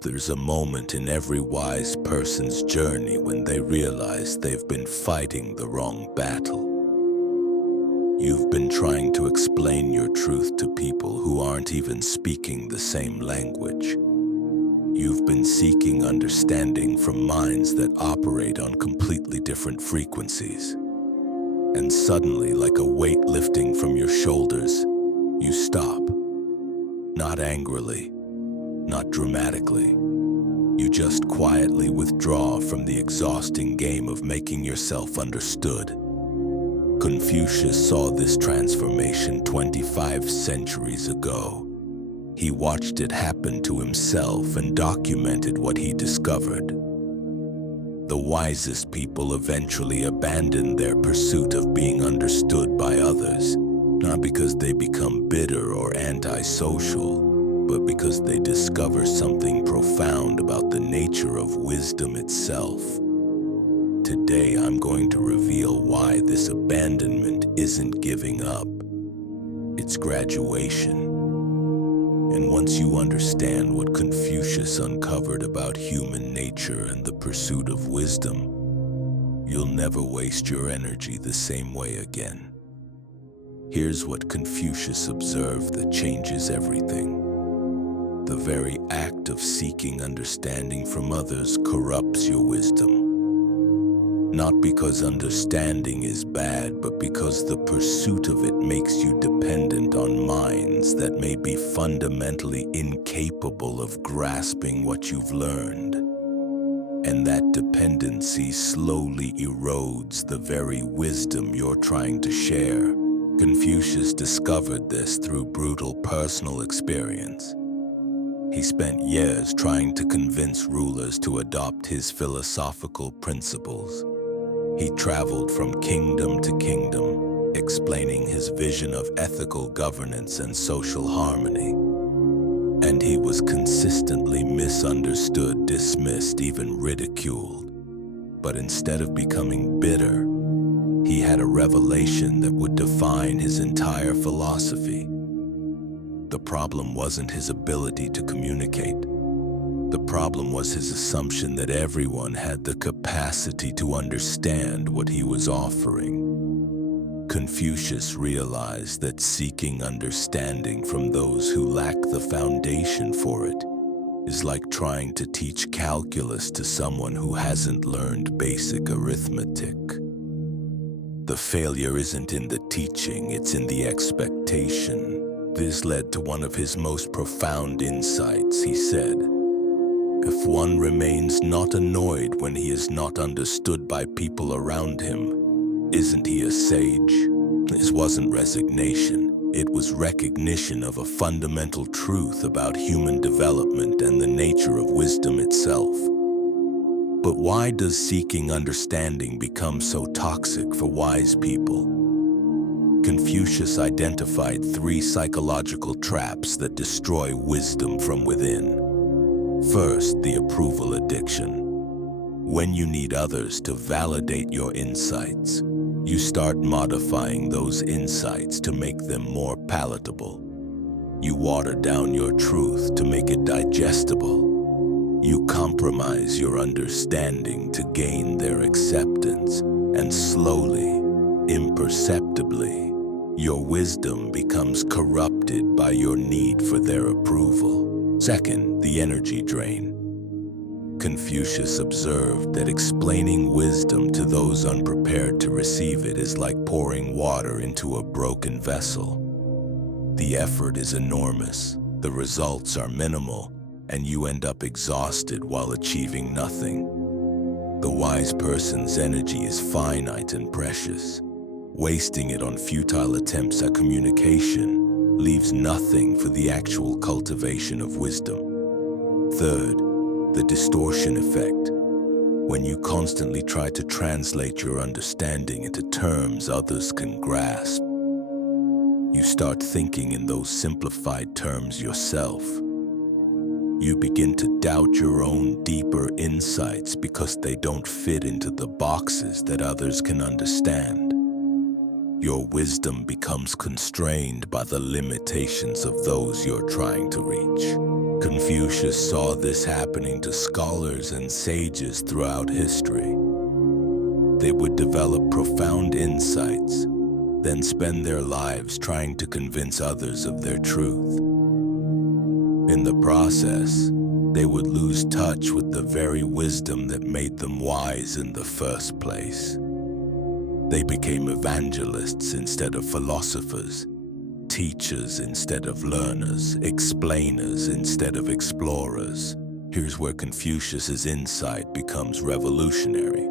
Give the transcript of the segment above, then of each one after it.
There's a moment in every wise person's journey when they realize they've been fighting the wrong battle. You've been trying to explain your truth to people who aren't even speaking the same language. You've been seeking understanding from minds that operate on completely different frequencies. And suddenly, like a weight lifting from your shoulders, you stop. Not angrily, not dramatically. You just quietly withdraw from the exhausting game of making yourself understood. Confucius saw this transformation 25 centuries ago. He watched it happen to himself and documented what he discovered. The wisest people eventually abandoned their pursuit of being understood by others, not because they become bitter or antisocial, but because they discover something profound about the nature of wisdom itself. Today, I'm going to reveal why this abandonment isn't giving up. It's graduation. And once you understand what Confucius uncovered about human nature and the pursuit of wisdom, you'll never waste your energy the same way again. Here's what Confucius observed that changes everything. The very act of seeking understanding from others corrupts your wisdom. Not because understanding is bad, but because the pursuit of it makes you dependent on minds that may be fundamentally incapable of grasping what you've learned. And that dependency slowly erodes the very wisdom you're trying to share. Confucius discovered this through brutal personal experience. He spent years trying to convince rulers to adopt his philosophical principles. He traveled from kingdom to kingdom, explaining his vision of ethical governance and social harmony. And he was consistently misunderstood, dismissed, even ridiculed. But instead of becoming bitter, he had a revelation that would define his entire philosophy. The problem wasn't his ability to communicate. The problem was his assumption that everyone had the capacity to understand what he was offering. Confucius realized that seeking understanding from those who lack the foundation for it is like trying to teach calculus to someone who hasn't learned basic arithmetic. The failure isn't in the teaching, it's in the expectation. This led to one of his most profound insights. He said, "If one remains not annoyed when he is not understood by people around him, isn't he a sage?" This wasn't resignation. It was recognition of a fundamental truth about human development and the nature of wisdom itself. But why does seeking understanding become so toxic for wise people? Confucius identified 3 psychological traps that destroy wisdom from within. First, the approval addiction. When you need others to validate your insights, you start modifying those insights to make them more palatable. You water down your truth to make it digestible. You compromise your understanding to gain their acceptance, and slowly, imperceptibly, your wisdom becomes corrupted by your need for their approval. Second, the energy drain. Confucius observed that explaining wisdom to those unprepared to receive it is like pouring water into a broken vessel. The effort is enormous, the results are minimal, and you end up exhausted while achieving nothing. The wise person's energy is finite and precious. Wasting it on futile attempts at communication leaves nothing for the actual cultivation of wisdom. Third, the distortion effect. When you constantly try to translate your understanding into terms others can grasp, you start thinking in those simplified terms yourself. You begin to doubt your own deeper insights because they don't fit into the boxes that others can understand. Your wisdom becomes constrained by the limitations of those you're trying to reach. Confucius saw this happening to scholars and sages throughout history. They would develop profound insights, then spend their lives trying to convince others of their truth. In the process, they would lose touch with the very wisdom that made them wise in the first place. They became evangelists instead of philosophers, teachers instead of learners, explainers instead of explorers. Here's where Confucius's insight becomes revolutionary.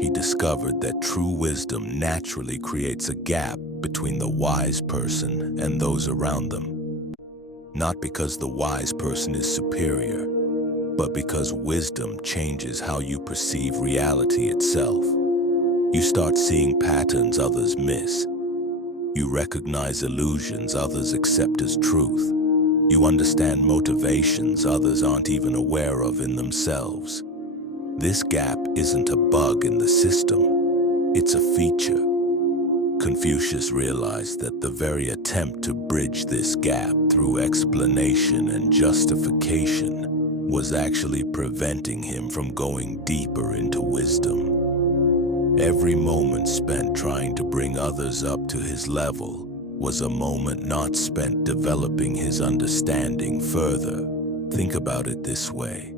He discovered that true wisdom naturally creates a gap between the wise person and those around them. Not because the wise person is superior, but because wisdom changes how you perceive reality itself. You start seeing patterns others miss. You recognize illusions others accept as truth. You understand motivations others aren't even aware of in themselves. This gap isn't a bug in the system, it's a feature. Confucius realized that the very attempt to bridge this gap through explanation and justification was actually preventing him from going deeper into wisdom. Every moment spent trying to bring others up to his level was a moment not spent developing his understanding further. Think about it this way.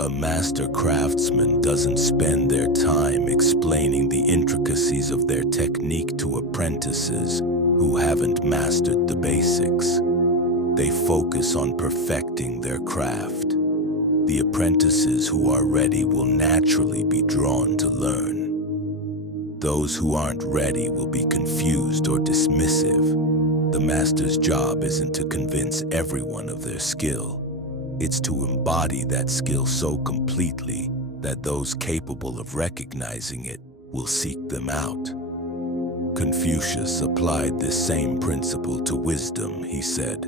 A master craftsman doesn't spend their time explaining the intricacies of their technique to apprentices who haven't mastered the basics. They focus on perfecting their craft. The apprentices who are ready will naturally be drawn to learn. Those who aren't ready will be confused or dismissive. The master's job isn't to convince everyone of their skill. It's to embody that skill so completely that those capable of recognizing it will seek them out. Confucius applied this same principle to wisdom. He said,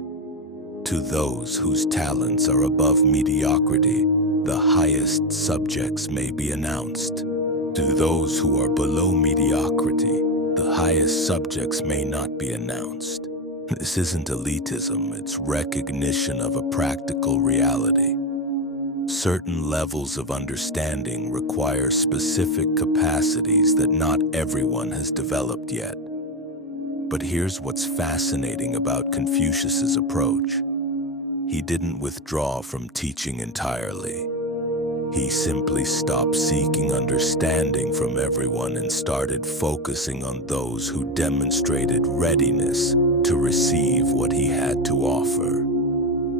"To those whose talents are above mediocrity, the highest subjects may be announced. To those who are below mediocrity, the highest subjects may not be announced." This isn't elitism, it's recognition of a practical reality. Certain levels of understanding require specific capacities that not everyone has developed yet. But here's what's fascinating about Confucius's approach. He didn't withdraw from teaching entirely. He simply stopped seeking understanding from everyone and started focusing on those who demonstrated readiness to receive what he had to offer.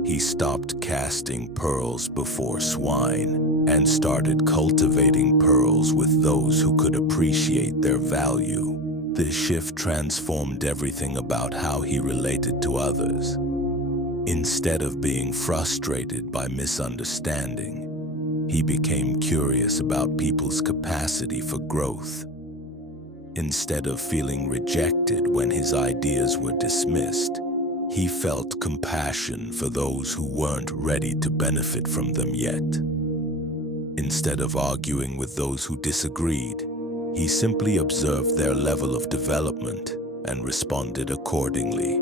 He stopped casting pearls before swine and started cultivating pearls with those who could appreciate their value. This shift transformed everything about how he related to others. Instead of being frustrated by misunderstanding, he became curious about people's capacity for growth. Instead of feeling rejected when his ideas were dismissed, he felt compassion for those who weren't ready to benefit from them yet. Instead of arguing with those who disagreed, he simply observed their level of development and responded accordingly.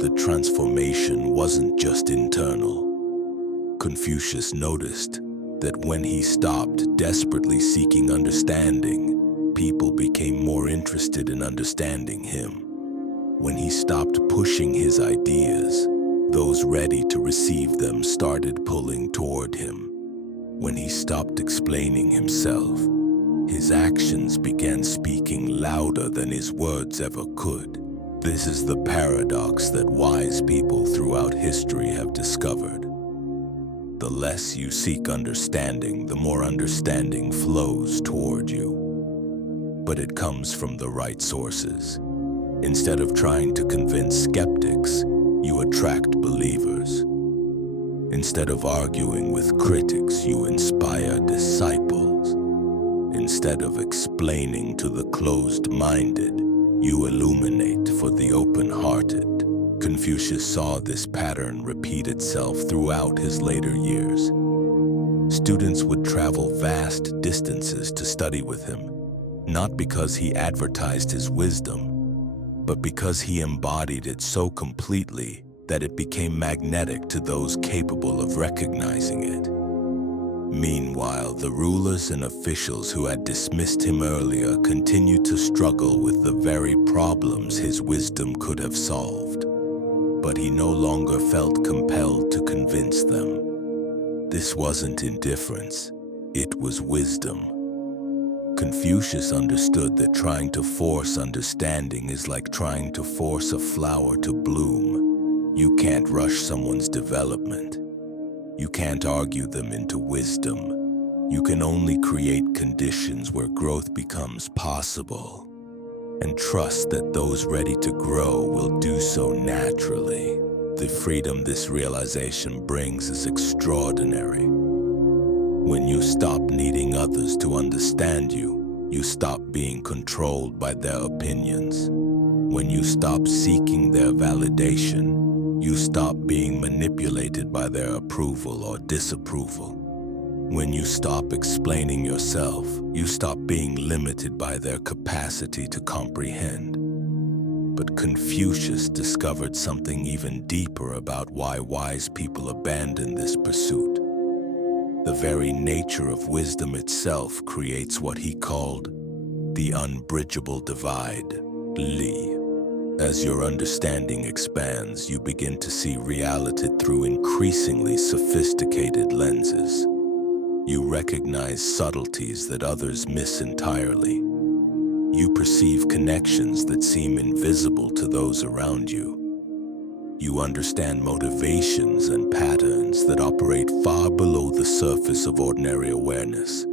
The transformation wasn't just internal. Confucius noticed that when he stopped desperately seeking understanding, people became more interested in understanding him. When he stopped pushing his ideas, those ready to receive them started pulling toward him. When he stopped explaining himself, his actions began speaking louder than his words ever could. This is the paradox that wise people throughout history have discovered. The less you seek understanding, the more understanding flows toward you. But it comes from the right sources. Instead of trying to convince skeptics, you attract believers. Instead of arguing with critics, you inspire disciples. Instead of explaining to the closed-minded, you illuminate for the open-hearted. Confucius saw this pattern repeat itself throughout his later years. Students would travel vast distances to study with him, not because he advertised his wisdom, but because he embodied it so completely that it became magnetic to those capable of recognizing it. Meanwhile, the rulers and officials who had dismissed him earlier continued to struggle with the very problems his wisdom could have solved. But he no longer felt compelled to convince them. This wasn't indifference, it was wisdom. Confucius understood that trying to force understanding is like trying to force a flower to bloom. You can't rush someone's development. You can't argue them into wisdom. You can only create conditions where growth becomes possible, and trust that those ready to grow will do so naturally. The freedom this realization brings is extraordinary. When you stop needing others to understand you, you stop being controlled by their opinions. When you stop seeking their validation, you stop being manipulated by their approval or disapproval. When you stop explaining yourself, you stop being limited by their capacity to comprehend. But Confucius discovered something even deeper about why wise people abandon this pursuit. The very nature of wisdom itself creates what he called the unbridgeable divide, Li. As your understanding expands, you begin to see reality through increasingly sophisticated lenses. You recognize subtleties that others miss entirely. You perceive connections that seem invisible to those around you. You understand motivations and patterns that operate far below the surface of ordinary awareness.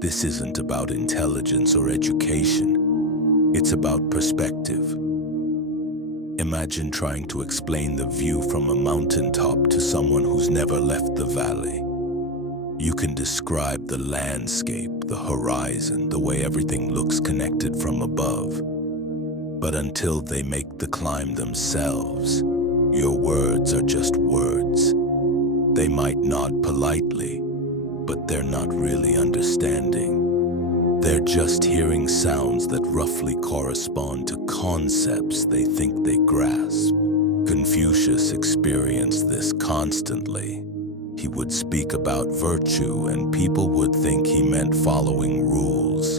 This isn't about intelligence or education. It's about perspective. Imagine trying to explain the view from a mountaintop to someone who's never left the valley. You can describe the landscape, the horizon, the way everything looks connected from above. But until they make the climb themselves, your words are just words. They might nod politely, but they're not really understanding. They're just hearing sounds that roughly correspond to concepts they think they grasp. Confucius experienced this constantly. He would speak about virtue and people would think he meant following rules.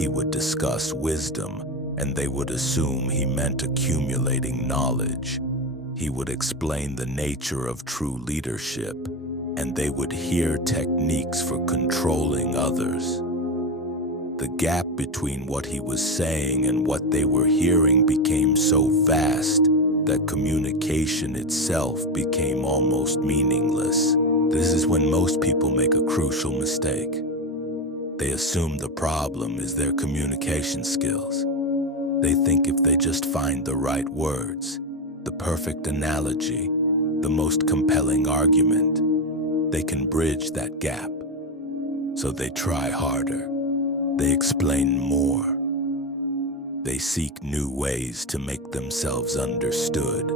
He would discuss wisdom and they would assume he meant accumulating knowledge. He would explain the nature of true leadership and they would hear techniques for controlling others. The gap between what he was saying and what they were hearing became so vast that communication itself became almost meaningless. This is when most people make a crucial mistake. They assume the problem is their communication skills. They think if they just find the right words, the perfect analogy, the most compelling argument, they can bridge that gap. So they try harder. They explain more. They seek new ways to make themselves understood.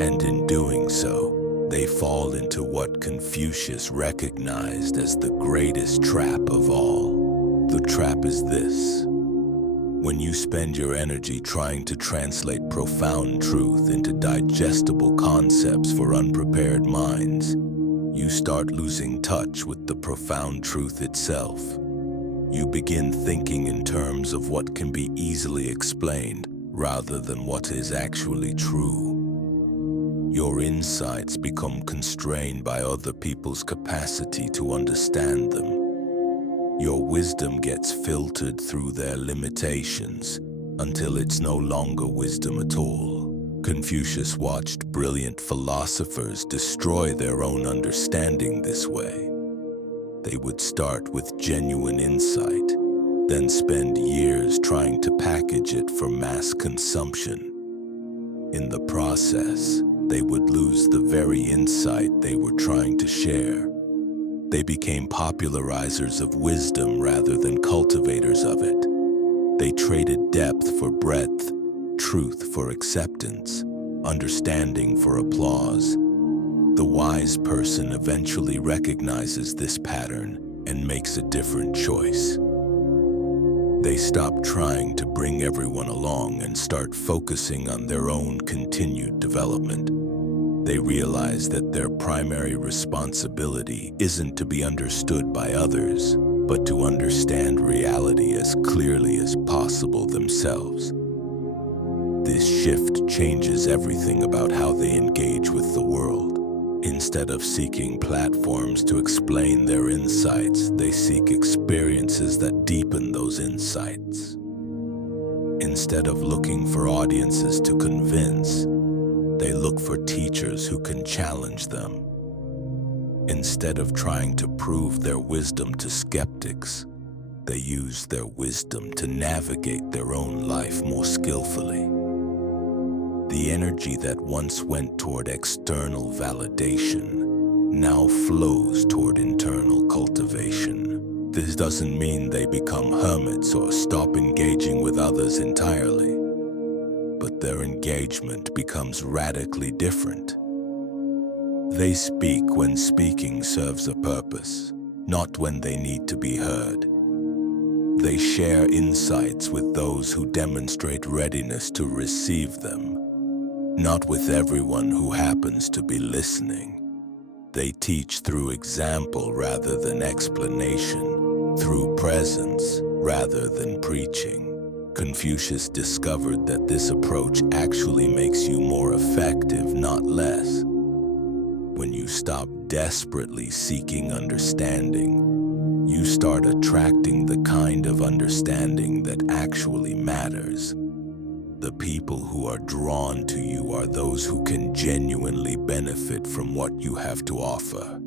And in doing so, they fall into what Confucius recognized as the greatest trap of all. The trap is this. When you spend your energy trying to translate profound truth into digestible concepts for unprepared minds, you start losing touch with the profound truth itself. You begin thinking in terms of what can be easily explained rather than what is actually true. Your insights become constrained by other people's capacity to understand them. Your wisdom gets filtered through their limitations until it's no longer wisdom at all. Confucius watched brilliant philosophers destroy their own understanding this way. They would start with genuine insight, then spend years trying to package it for mass consumption. In the process, they would lose the very insight they were trying to share. They became popularizers of wisdom rather than cultivators of it. They traded depth for breadth, truth for acceptance, understanding for applause. The wise person eventually recognizes this pattern and makes a different choice. They stop trying to bring everyone along and start focusing on their own continued development. They realize that their primary responsibility isn't to be understood by others, but to understand reality as clearly as possible themselves. This shift changes everything about how they engage with the world. Instead of seeking platforms to explain their insights, they seek experiences that deepen those insights. Instead of looking for audiences to convince, they look for teachers who can challenge them. Instead of trying to prove their wisdom to skeptics, they use their wisdom to navigate their own life more skillfully. The energy that once went toward external validation now flows toward internal cultivation. This doesn't mean they become hermits or stop engaging with others entirely, but their engagement becomes radically different. They speak when speaking serves a purpose, not when they need to be heard. They share insights with those who demonstrate readiness to receive them, not with everyone who happens to be listening. They teach through example rather than explanation, through presence rather than preaching. Confucius discovered that this approach actually makes you more effective, not less. When you stop desperately seeking understanding, you start attracting the kind of understanding that actually matters. The people who are drawn to you are those who can genuinely benefit from what you have to offer.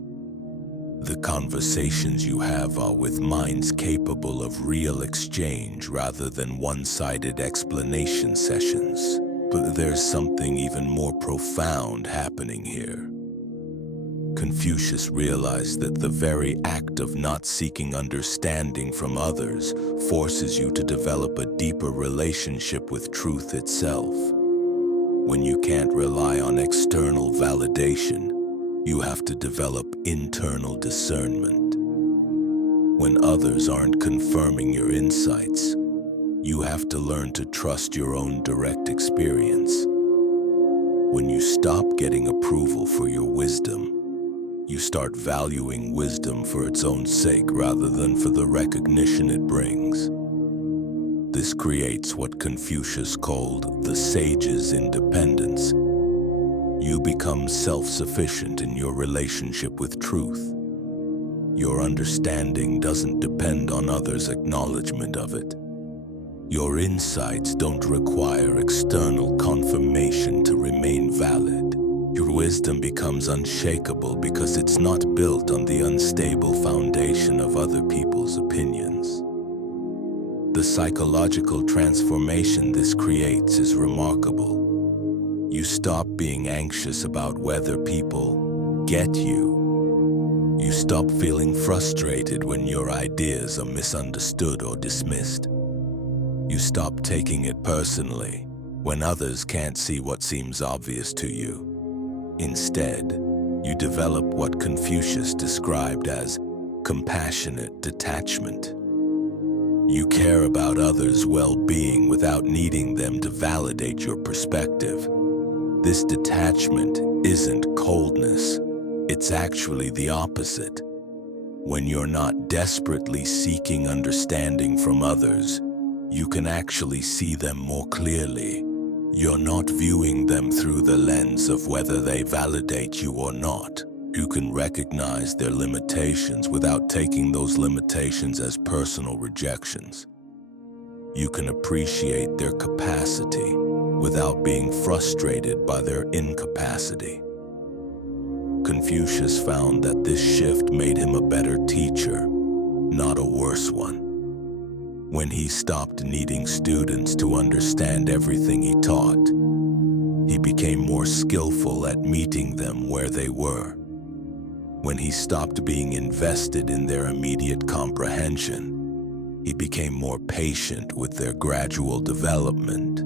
The conversations you have are with minds capable of real exchange rather than one-sided explanation sessions. But there's something even more profound happening here. Confucius realized that the very act of not seeking understanding from others forces you to develop a deeper relationship with truth itself. When you can't rely on external validation, you have to develop internal discernment. When others aren't confirming your insights, you have to learn to trust your own direct experience. When you stop getting approval for your wisdom, you start valuing wisdom for its own sake rather than for the recognition it brings. This creates what Confucius called the sage's independence. You become self-sufficient in your relationship with truth. Your understanding doesn't depend on others' acknowledgement of it. Your insights don't require external confirmation to remain valid. Your wisdom becomes unshakable because it's not built on the unstable foundation of other people's opinions. The psychological transformation this creates is remarkable. You stop being anxious about whether people get you. You stop feeling frustrated when your ideas are misunderstood or dismissed. You stop taking it personally when others can't see what seems obvious to you. Instead, you develop what Confucius described as compassionate detachment. You care about others' well-being without needing them to validate your perspective. This detachment isn't coldness, it's actually the opposite. When you're not desperately seeking understanding from others, you can actually see them more clearly. You're not viewing them through the lens of whether they validate you or not. You can recognize their limitations without taking those limitations as personal rejections. You can appreciate their capacity without being frustrated by their incapacity. Confucius found that this shift made him a better teacher, not a worse one. When he stopped needing students to understand everything he taught, he became more skillful at meeting them where they were. When he stopped being invested in their immediate comprehension, he became more patient with their gradual development.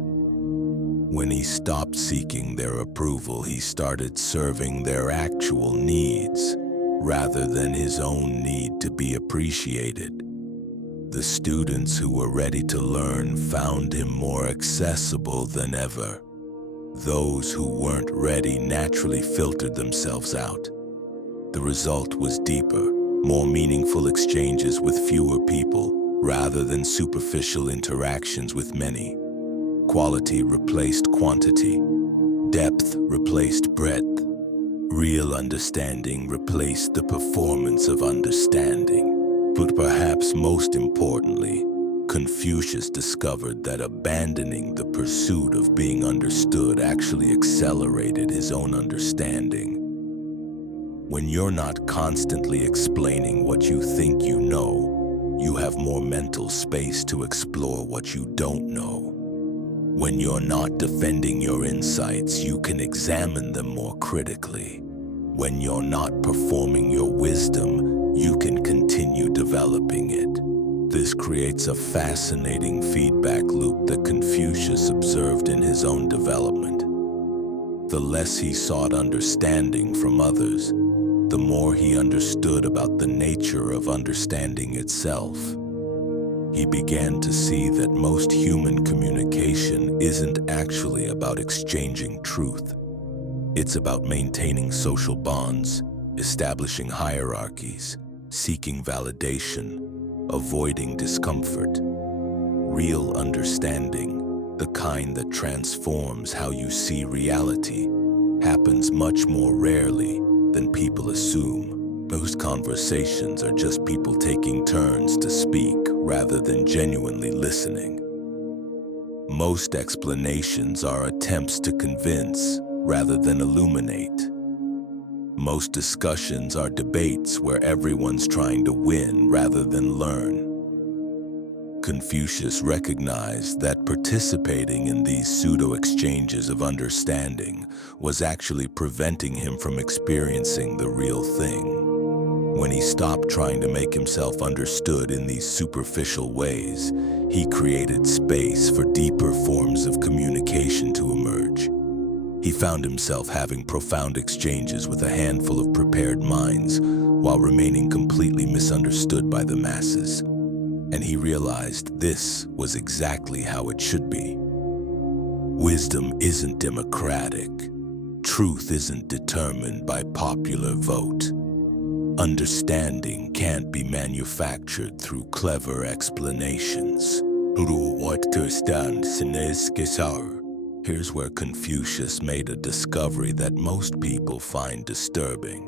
When he stopped seeking their approval, he started serving their actual needs rather than his own need to be appreciated. The students who were ready to learn found him more accessible than ever. Those who weren't ready naturally filtered themselves out. The result was deeper, more meaningful exchanges with fewer people, rather than superficial interactions with many. Quality replaced quantity. Depth replaced breadth. Real understanding replaced the performance of understanding. But perhaps most importantly, Confucius discovered that abandoning the pursuit of being understood actually accelerated his own understanding. When you're not constantly explaining what you think you know, you have more mental space to explore what you don't know. When you're not defending your insights, you can examine them more critically. When you're not performing your wisdom, you can continue developing it. This creates a fascinating feedback loop that Confucius observed in his own development. The less he sought understanding from others, the more he understood about the nature of understanding itself. He began to see that most human communication isn't actually about exchanging truth. It's about maintaining social bonds, establishing hierarchies, seeking validation, avoiding discomfort. Real understanding, the kind that transforms how you see reality, happens much more rarely than people assume. Most conversations are just people taking turns to speak rather than genuinely listening. Most explanations are attempts to convince rather than illuminate. Most discussions are debates where everyone's trying to win rather than learn. Confucius recognized that participating in these pseudo-exchanges of understanding was actually preventing him from experiencing the real thing. When he stopped trying to make himself understood in these superficial ways, he created space for deeper forms of communication to emerge. He found himself having profound exchanges with a handful of prepared minds while remaining completely misunderstood by the masses. And he realized this was exactly how it should be. Wisdom isn't democratic. Truth isn't determined by popular vote. Understanding can't be manufactured through clever explanations. Here's where Confucius made a discovery that most people find disturbing.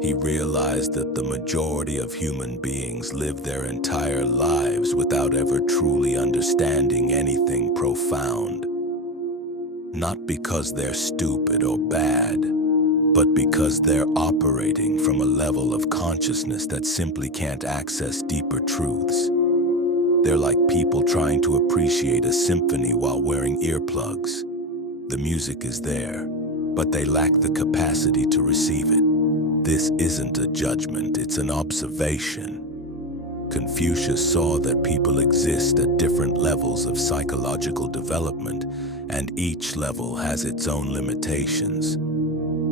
He realized that the majority of human beings live their entire lives without ever truly understanding anything profound. Not because they're stupid or bad, but because they're operating from a level of consciousness that simply can't access deeper truths. They're like people trying to appreciate a symphony while wearing earplugs. The music is there, but they lack the capacity to receive it. This isn't a judgment, it's an observation. Confucius saw that people exist at different levels of psychological development, and each level has its own limitations.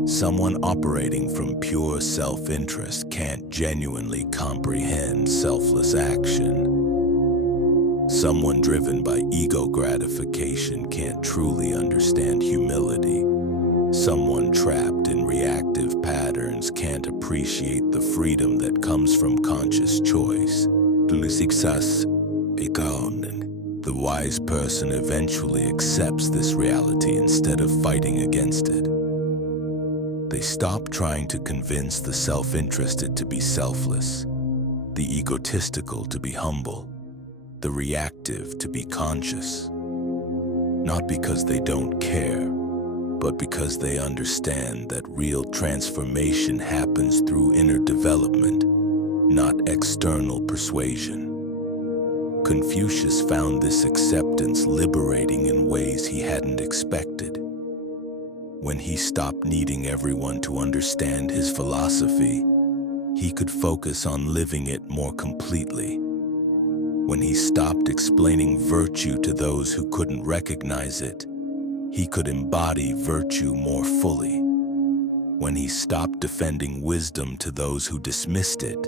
Someone operating from pure self-interest can't genuinely comprehend selfless action. Someone driven by ego gratification can't truly understand humility. Someone trapped in reactive patterns can't appreciate the freedom that comes from conscious choice. The wise person eventually accepts this reality instead of fighting against it. They stop trying to convince the self-interested to be selfless, the egotistical to be humble, the reactive to be conscious. Not because they don't care, but because they understand that real transformation happens through inner development, not external persuasion. Confucius found this acceptance liberating in ways he hadn't expected. When he stopped needing everyone to understand his philosophy, he could focus on living it more completely. When he stopped explaining virtue to those who couldn't recognize it, he could embody virtue more fully. When he stopped defending wisdom to those who dismissed it,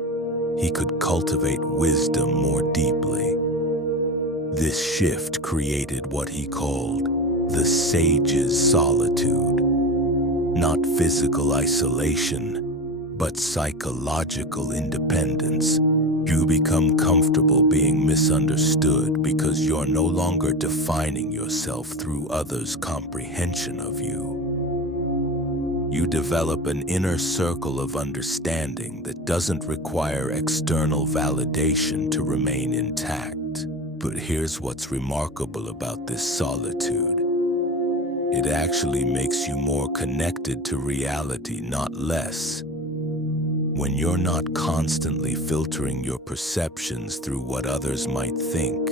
he could cultivate wisdom more deeply. This shift created what he called the sage's solitude. Not physical isolation, but psychological independence. You become comfortable being misunderstood because you're no longer defining yourself through others' comprehension of you. You develop an inner circle of understanding that doesn't require external validation to remain intact. But here's what's remarkable about this solitude. It actually makes you more connected to reality, not less. When you're not constantly filtering your perceptions through what others might think,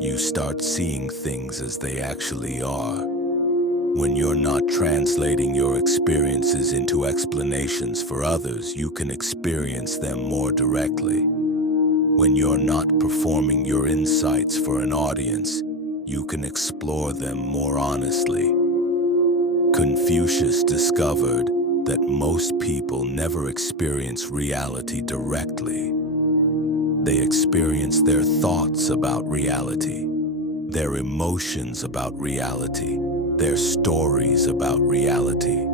you start seeing things as they actually are. When you're not translating your experiences into explanations for others, you can experience them more directly. When you're not performing your insights for an audience, you can explore them more honestly. Confucius discovered that most people never experience reality directly. They experience their thoughts about reality, their emotions about reality, their stories about reality.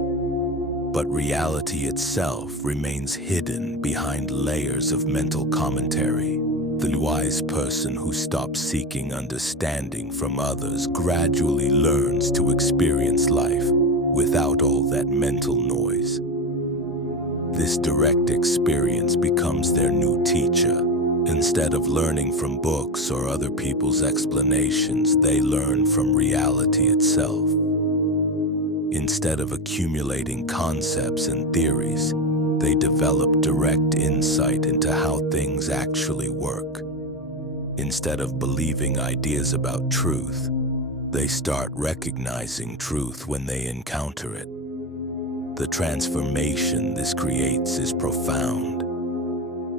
But reality itself remains hidden behind layers of mental commentary. The wise person who stops seeking understanding from others gradually learns to experience life without all that mental noise. This direct experience becomes their new teacher. Instead of learning from books or other people's explanations, they learn from reality itself. Instead of accumulating concepts and theories, they develop direct insight into how things actually work. Instead of believing ideas about truth, they start recognizing truth when they encounter it. The transformation this creates is profound.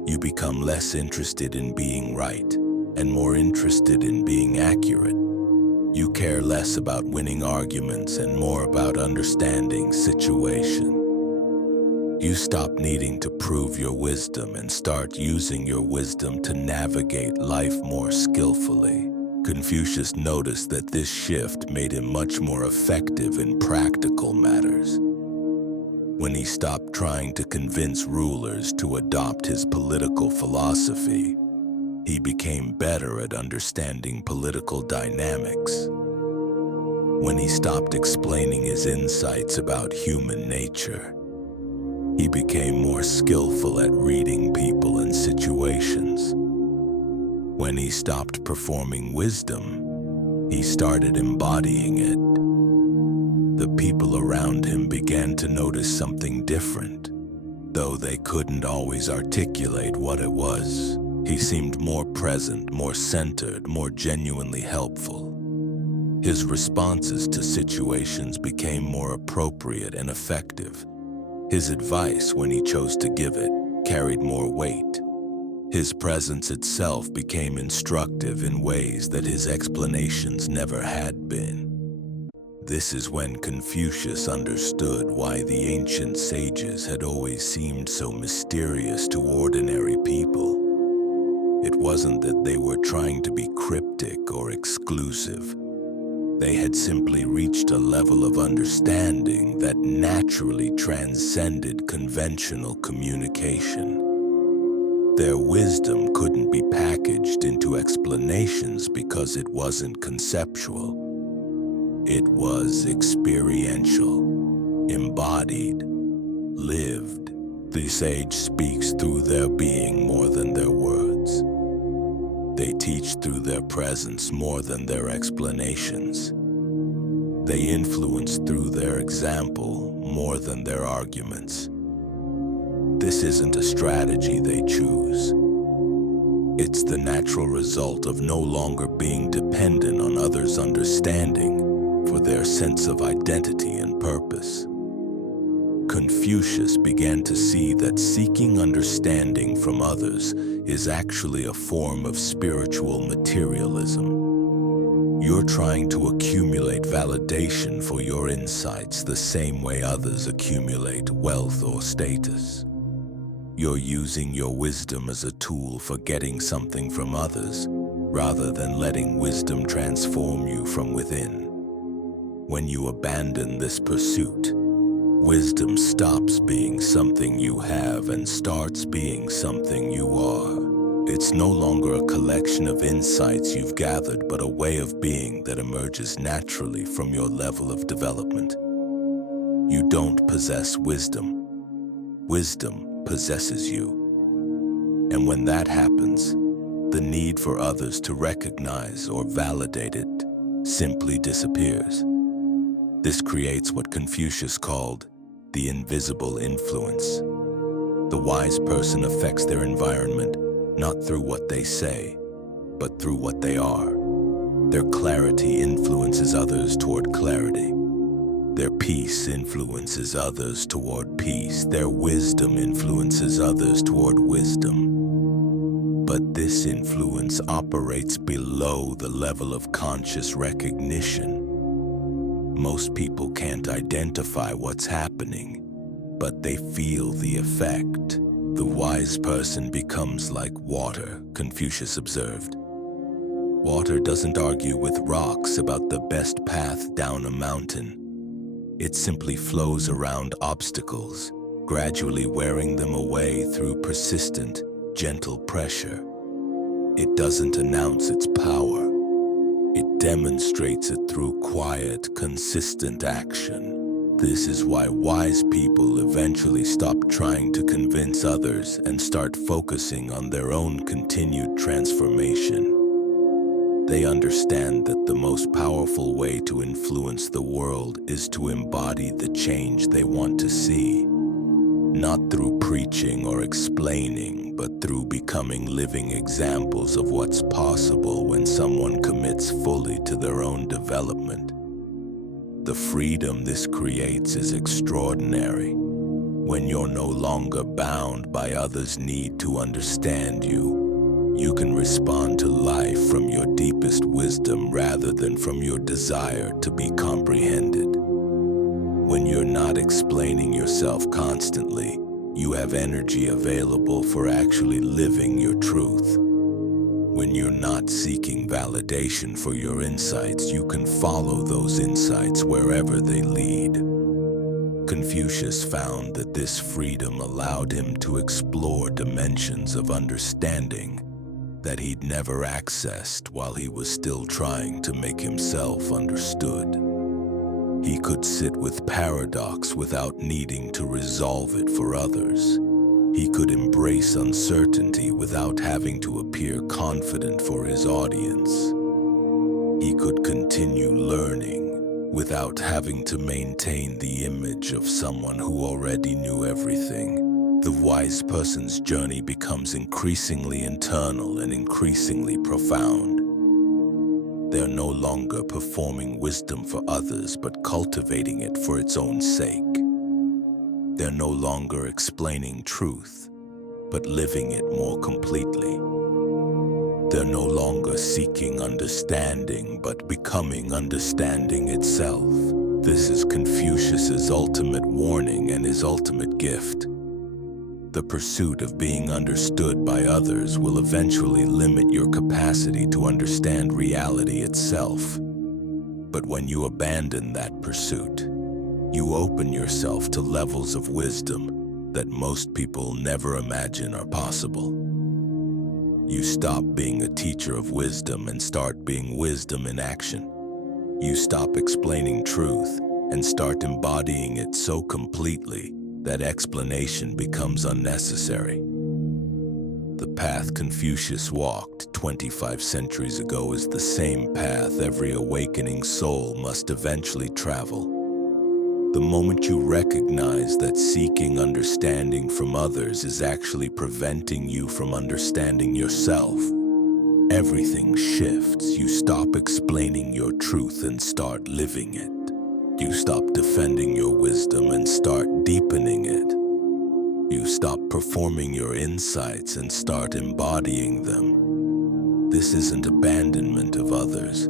You become less interested in being right and more interested in being accurate. You care less about winning arguments and more about understanding situation. You stop needing to prove your wisdom and start using your wisdom to navigate life more skillfully. Confucius noticed that this shift made him much more effective in practical matters. When he stopped trying to convince rulers to adopt his political philosophy, he became better at understanding political dynamics. When he stopped explaining his insights about human nature, he became more skillful at reading people and situations. When he stopped performing wisdom, he started embodying it. The people around him began to notice something different, though they couldn't always articulate what it was. He seemed more present, more centered, more genuinely helpful. His responses to situations became more appropriate and effective. His advice, when he chose to give it, carried more weight. His presence itself became instructive in ways that his explanations never had been. This is when Confucius understood why the ancient sages had always seemed so mysterious to ordinary people. It wasn't that they were trying to be cryptic or exclusive. They had simply reached a level of understanding that naturally transcended conventional communication. Their wisdom couldn't be packaged into explanations because it wasn't conceptual. It was experiential, embodied, lived. The sage speaks through their being more than their words. They teach through their presence more than their explanations. They influence through their example more than their arguments. This isn't a strategy they choose. It's the natural result of no longer being dependent on others' understanding for their sense of identity and purpose. Confucius began to see that seeking understanding from others is actually a form of spiritual materialism. You're trying to accumulate validation for your insights the same way others accumulate wealth or status. You're using your wisdom as a tool for getting something from others, rather than letting wisdom transform you from within. When you abandon this pursuit, wisdom stops being something you have and starts being something you are. It's no longer a collection of insights you've gathered, but a way of being that emerges naturally from your level of development. You don't possess wisdom. Wisdom possesses you. And when that happens, the need for others to recognize or validate it simply disappears. This creates what Confucius called the invisible influence. The wise person affects their environment not through what they say, but through what they are. Their clarity influences others toward clarity. Their peace influences others toward peace. Their wisdom influences others toward wisdom. But this influence operates below the level of conscious recognition. Most people can't identify what's happening, but they feel the effect. The wise person becomes like water, Confucius observed. Water doesn't argue with rocks about the best path down a mountain. It simply flows around obstacles, gradually wearing them away through persistent, gentle pressure. It doesn't announce its power. It demonstrates it through quiet, consistent action. This is why wise people eventually stop trying to convince others and start focusing on their own continued transformation. They understand that the most powerful way to influence the world is to embody the change they want to see, not through preaching or explaining, but through becoming living examples of what's possible when someone commits fully to their own development. The freedom this creates is extraordinary. When you're no longer bound by others' need to understand you, you can respond to life from your deepest wisdom rather than from your desire to be comprehended. When you're not explaining yourself constantly, you have energy available for actually living your truth. When you're not seeking validation for your insights, you can follow those insights wherever they lead. Confucius found that this freedom allowed him to explore dimensions of understanding that he'd never accessed while he was still trying to make himself understood. He could sit with paradox without needing to resolve it for others. He could embrace uncertainty without having to appear confident for his audience. He could continue learning without having to maintain the image of someone who already knew everything. The wise person's journey becomes increasingly internal and increasingly profound. They're no longer performing wisdom for others, but cultivating it for its own sake. They're no longer explaining truth, but living it more completely. They're no longer seeking understanding, but becoming understanding itself. This is Confucius's ultimate warning and his ultimate gift. The pursuit of being understood by others will eventually limit your capacity to understand reality itself. But when you abandon that pursuit, you open yourself to levels of wisdom that most people never imagine are possible. You stop being a teacher of wisdom and start being wisdom in action. You stop explaining truth and start embodying it so completely that explanation becomes unnecessary. The path Confucius walked 25 centuries ago is the same path every awakening soul must eventually travel. The moment you recognize that seeking understanding from others is actually preventing you from understanding yourself, everything shifts. You stop explaining your truth and start living it. You stop defending your wisdom and start deepening it. You stop performing your insights and start embodying them. This isn't abandonment of others.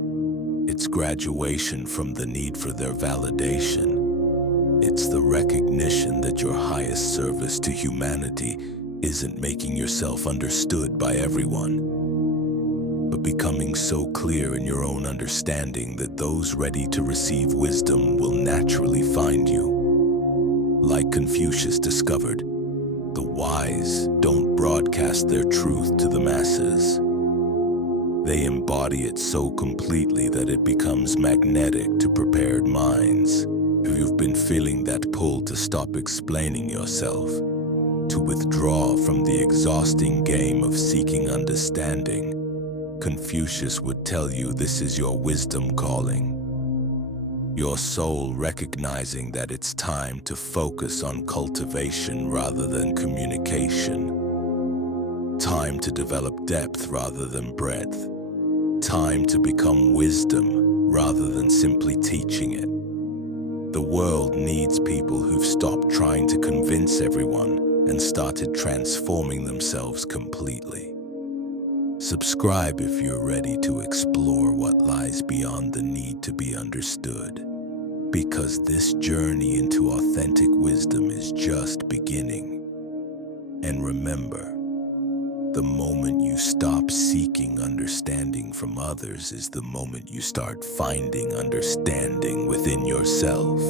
It's graduation from the need for their validation. It's the recognition that your highest service to humanity isn't making yourself understood by everyone, but becoming so clear in your own understanding that those ready to receive wisdom will naturally find you. Like Confucius discovered, the wise don't broadcast their truth to the masses. They embody it so completely that it becomes magnetic to prepared minds. If you've been feeling that pull to stop explaining yourself, to withdraw from the exhausting game of seeking understanding, Confucius would tell you this is your wisdom calling. Your soul recognizing that it's time to focus on cultivation rather than communication. Time to develop depth rather than breadth. Time to become wisdom rather than simply teaching it. The world needs people who've stopped trying to convince everyone and started transforming themselves completely. Subscribe if you're ready to explore what lies beyond the need to be understood, because this journey into authentic wisdom is just beginning. And remember, the moment you stop seeking understanding from others is the moment you start finding understanding within yourself.